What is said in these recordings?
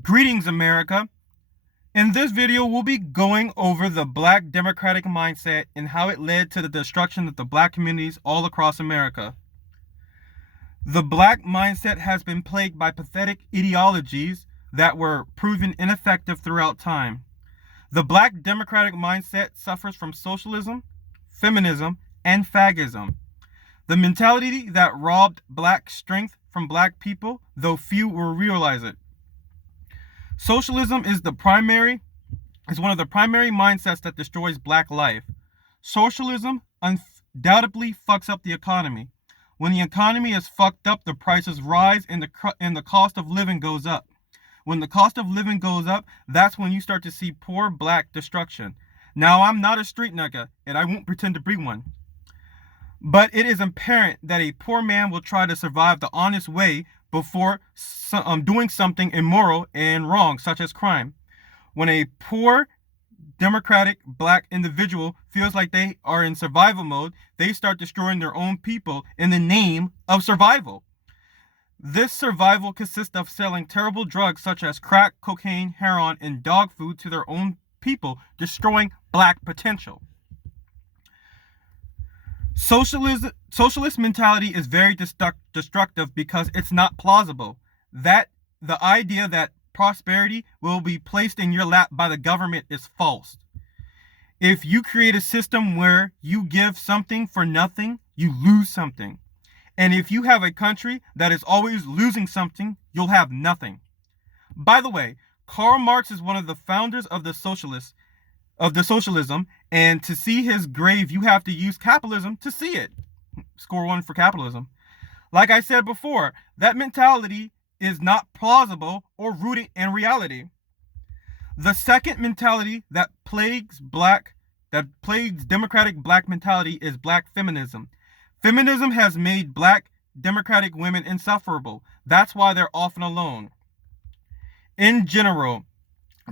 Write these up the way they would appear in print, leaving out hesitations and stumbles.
Greetings, America. In this video, we'll be going over the Black democratic mindset and how it led to the destruction of the Black communities all across America. The Black mindset has been plagued by pathetic ideologies that were proven ineffective throughout time. The Black democratic mindset suffers from socialism, feminism, and fagism. The mentality that robbed Black strength from Black people, though few will realize it. Socialism is one of the primary mindsets that destroys Black life. Socialism undoubtedly fucks up the economy. When the economy is fucked up, the prices rise and the cost of living goes up. When the cost of living goes up, that's when you start to see poor Black destruction. Now, I'm not a street nigga, and I won't pretend to be one. But it is apparent that a poor man will try to survive the honest way before doing something immoral and wrong, such as crime. When a poor, democratic Black individual feels like they are in survival mode, they start destroying their own people in the name of survival. This survival consists of selling terrible drugs such as crack, cocaine, heroin, and dog food to their own people, destroying Black potential. Socialist mentality is very destructive because it's not plausible. The idea that prosperity will be placed in your lap by the government is false. If you create a system where you give something for nothing, you lose something. And if you have a country that is always losing something, you'll have nothing. By the way, Karl Marx is one of the founders of the socialism, and to see his grave, you have to use capitalism to see it. Score one for capitalism. Like I said before, that mentality is not plausible or rooted in reality. The second mentality that plagues democratic Black mentality is Black feminism. Feminism has made Black democratic women insufferable. That's why they're often alone. In general,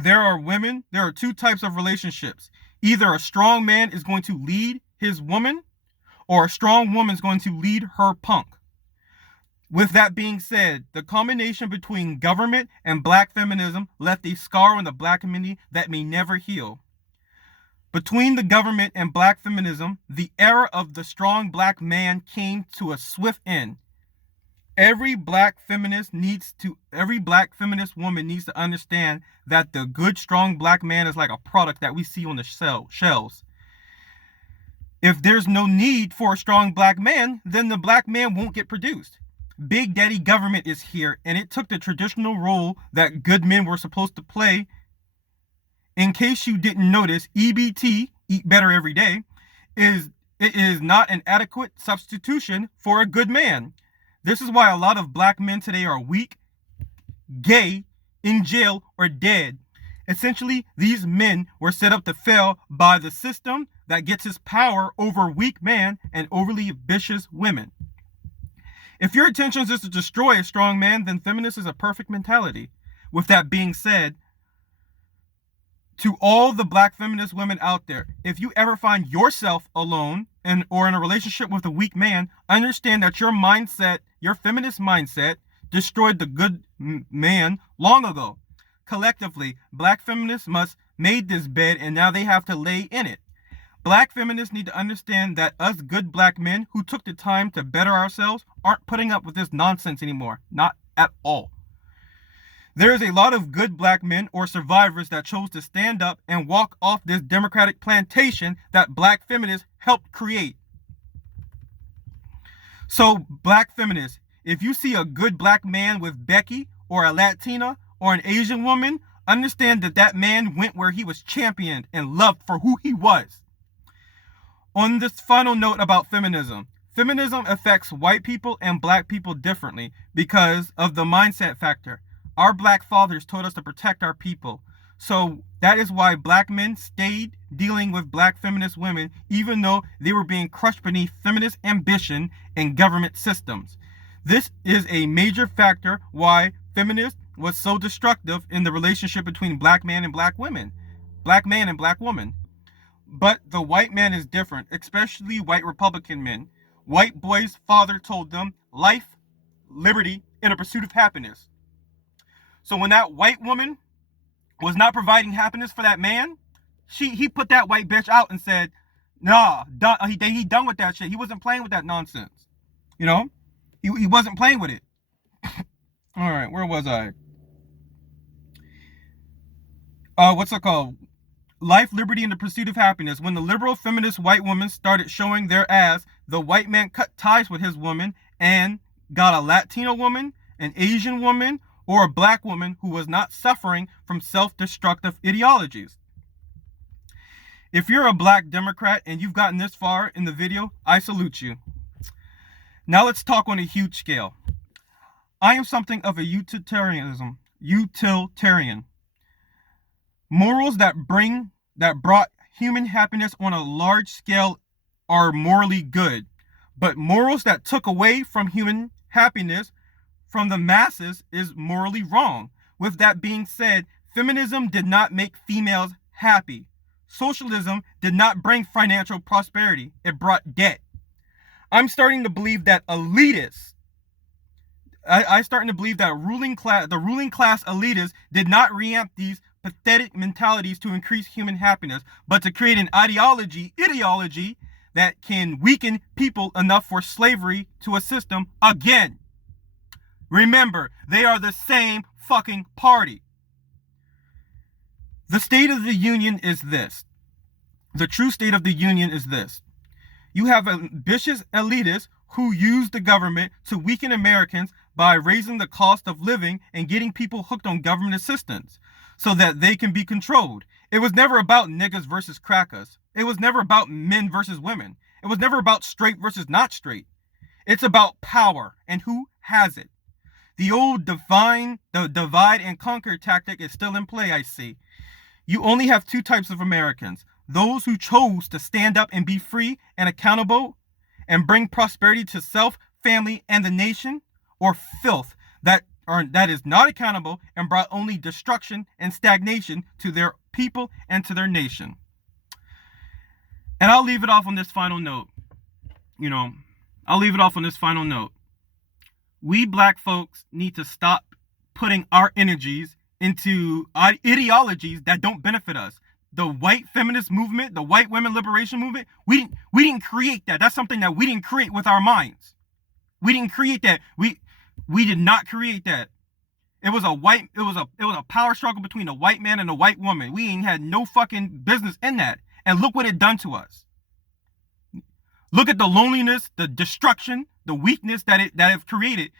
there are two types of relationships. Either a strong man is going to lead his woman, or a strong woman is going to lead her punk. With that being said, the combination between government and Black feminism left a scar on the Black community that may never heal. Between the government and Black feminism, the era of the strong Black man came to a swift end. Every Black feminist woman needs to understand that the good, strong Black man is like a product that we see on the shelves. If there's no need for a strong Black man, then the Black man won't get produced. Big Daddy government is here, and it took the traditional role that good men were supposed to play. In case you didn't notice, EBT, Eat Better Every Day, is not an adequate substitution for a good man. This is why a lot of Black men today are weak, gay, in jail, or dead. Essentially, these men were set up to fail by the system that gets its power over weak men and overly ambitious women. If your intention is to destroy a strong man, then feminist is a perfect mentality. With that being said, to all the Black feminist women out there, if you ever find yourself alone or in a relationship with a weak man, understand that your feminist mindset, destroyed the good man long ago. Collectively, Black feminists made this bed and now they have to lay in it. Black feminists need to understand that us good Black men who took the time to better ourselves aren't putting up with this nonsense anymore. Not at all. There is a lot of good Black men or survivors that chose to stand up and walk off this democratic plantation that Black feminists helped create. So, Black feminists, if you see a good Black man with Becky or a Latina or an Asian woman, understand that that man went where he was championed and loved for who he was. On this final note about feminism affects white people and Black people differently because of the mindset factor. Our Black fathers told us to protect our people. So that is why Black men stayed dealing with Black feminist women even though they were being crushed beneath feminist ambition and government systems. This is a major factor why feminism was so destructive in the relationship between Black man and Black women. Black man and Black woman. But the white man is different, especially white Republican men. White boys' father told them life, liberty, and a pursuit of happiness. So when that white woman was not providing happiness for that man, he put that white bitch out and said, nah, he done with that shit. He wasn't playing with that nonsense. You know? He wasn't playing with it. All right, where was I? What's it called? Life, liberty, and the pursuit of happiness. When the liberal feminist white woman started showing their ass, the white man cut ties with his woman and got a Latino woman, an Asian woman, or a black woman who was not suffering from self-destructive ideologies. If you're a black Democrat and you've gotten this far in the video, I salute you. Now let's talk on a huge scale. I am something of a utilitarian. Morals that brought human happiness on a large scale are morally good, but morals that took away from human happiness from the masses is morally wrong. With that being said, feminism did not make females happy. Socialism did not bring financial prosperity. It brought debt. I'm starting to believe that elitists, I'm starting to believe that the ruling class elitists did not reamp these pathetic mentalities to increase human happiness, but to create an ideology that can weaken people enough for slavery to a system again. Remember, they are the same fucking party. The state of the union is this. The true state of the union is this. You have ambitious elitists who use the government to weaken Americans by raising the cost of living and getting people hooked on government assistance so that they can be controlled. It was never about niggas versus crackers. It was never about men versus women. It was never about straight versus not straight. It's about power and who has it. The old divide and conquer tactic is still in play, I see. You only have two types of Americans. Those who chose to stand up and be free and accountable and bring prosperity to self, family, and the nation, or filth that is not accountable and brought only destruction and stagnation to their people and to their nation. And I'll leave it off on this final note. We black folks need to stop putting our energies into ideologies that don't benefit us. The white feminist movement, the white women liberation movement, we didn't create that. That's something that we didn't create with our minds. We didn't create that. We did not create that. It was a power struggle between a white man and a white woman. We ain't had no fucking business in that. And look what it done to us. Look at the loneliness, the destruction, the weakness that it created.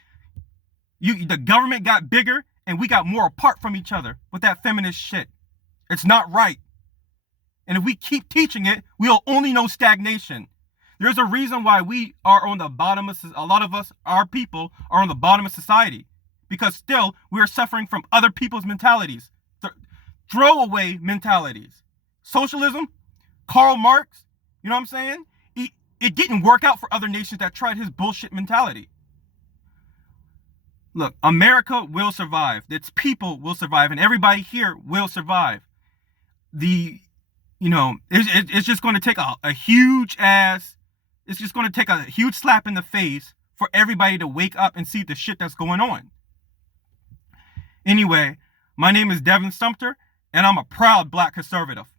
The government got bigger and we got more apart from each other with that feminist shit. It's not right. And if we keep teaching it, we'll only know stagnation. There's a reason why we are on the bottom of, a lot of us, our people, are on the bottom of society. Because still, we are suffering from other people's mentalities. Throwaway mentalities. Socialism, Karl Marx, you know what I'm saying? It didn't work out for other nations that tried his bullshit mentality. Look, America will survive. Its people will survive. And everybody here will survive. It's just going to take a huge ass, it's just going to take a huge slap in the face for everybody to wake up and see the shit that's going on. Anyway, my name is Devin Sumter, and I'm a proud black conservative.